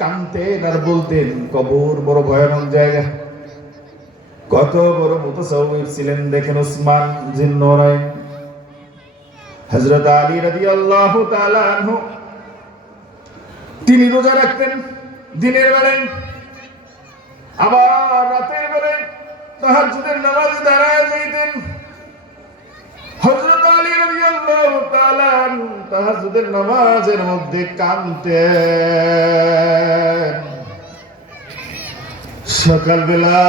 কাঁদতেন আর বলতেন কবর বড় ভয়ানক জায়গা। কত বড় মুতাসাউবির ছিলেন দেখেন উসমান জিন্নুরাইন। হযরত আলী রাদিয়াল্লাহু তাআলা আনহু তিনি রোজা রাখতেন দিনের বেলায়, আবার রাতের বেলায় তাহাজ্জুদের নামাজে দাঁড়ায় যাইতেন। হযরত আলী রাদিয়াল্লাহু তাআলা তাহাজ্জুদের নামাজের মধ্যে কাঁদতেন। সকালবেলা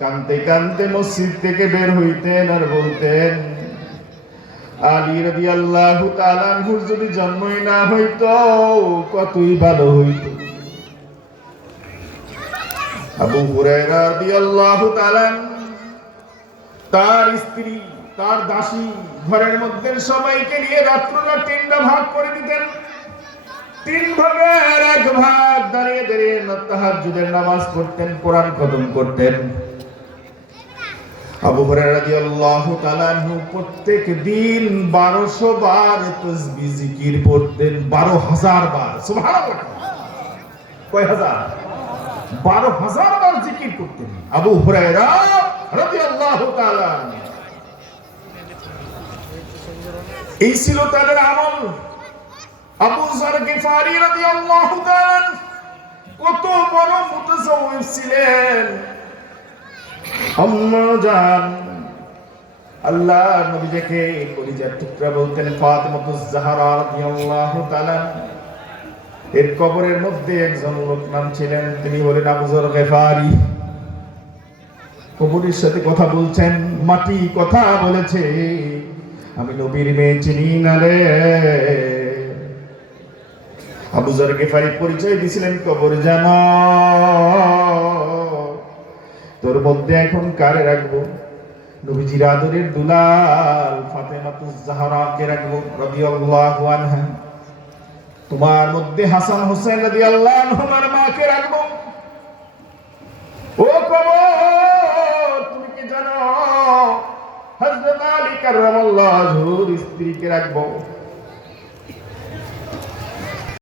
কাঁদতে কাঁদতে মসজিদ থেকে বের হইতেন আর বলতেন, আলী রাদিয়াল্লাহু তাআলা আনহুর যদি জন্মই না হইতো কতই ভালো হইতো। আবু হুরায়রা রাদিয়াল্লাহু তাআলা তার স্ত্রী, তার দাসী, ঘরের মধ্যে সবাইকে নিয়ে রাত্রটা 3টা ভাগ করে দিতেন। 3 ভাগের 1 ভাগ দাঁড়িয়ে দাঁড়িয়ে তাহাজ্জুদের নামাজ পড়তেন, কোরআন খতম করতেন। আবু হুরায়রা রাদিয়াল্লাহু তাআলা আনহু প্রত্যেক দিন 1200 বার তাসবিহ জিকির পড়তেন, 12000 বার। সুবহানাল্লাহ। কয় হাজার? 12000 বার জিকির করতেন আবু হুরায়রা রাদিয়াল্লাহু তাআলা। এই ছিল তাদের আমল। আবু যর গিফারি রাদিয়াল্লাহু তাআলা কত বড় মুতাসাউফ ছিলেন। আম্মা জান আল্লাহ নবীকে কলিজার টুকরা বলতেন ফাতিমাতুজ জাহরা রাদিয়াল্লাহু তাআলা। এর কবরের মধ্যে একজন লোক নাম ছিলেন, তিনি হলেন আবু যর গিফারি। কবরের সাথে কথা বলছেন, মাটি কথা বলেছে, আমি নবীর মেয়ে চিনি না রে। আবু যর গিফারি পরিচয় দিয়েছিলেন, কবর জানো তোর মধ্যে এখন কারে রাখবো? নবীজির আদরের দুলাল ফাতেমাতুজ জাহরাকে রাখবো রাদিয়াল্লাহু আনহা। তোমার মধ্যে হাসান হোসেন রাদিয়াল্লাহু আনহুমার মাকে রাখবো। ও কবর তুমি কি জানো হযরত আলী কাররামাল্লাহু ওয়াজহুর স্ত্রীকে রাখবো।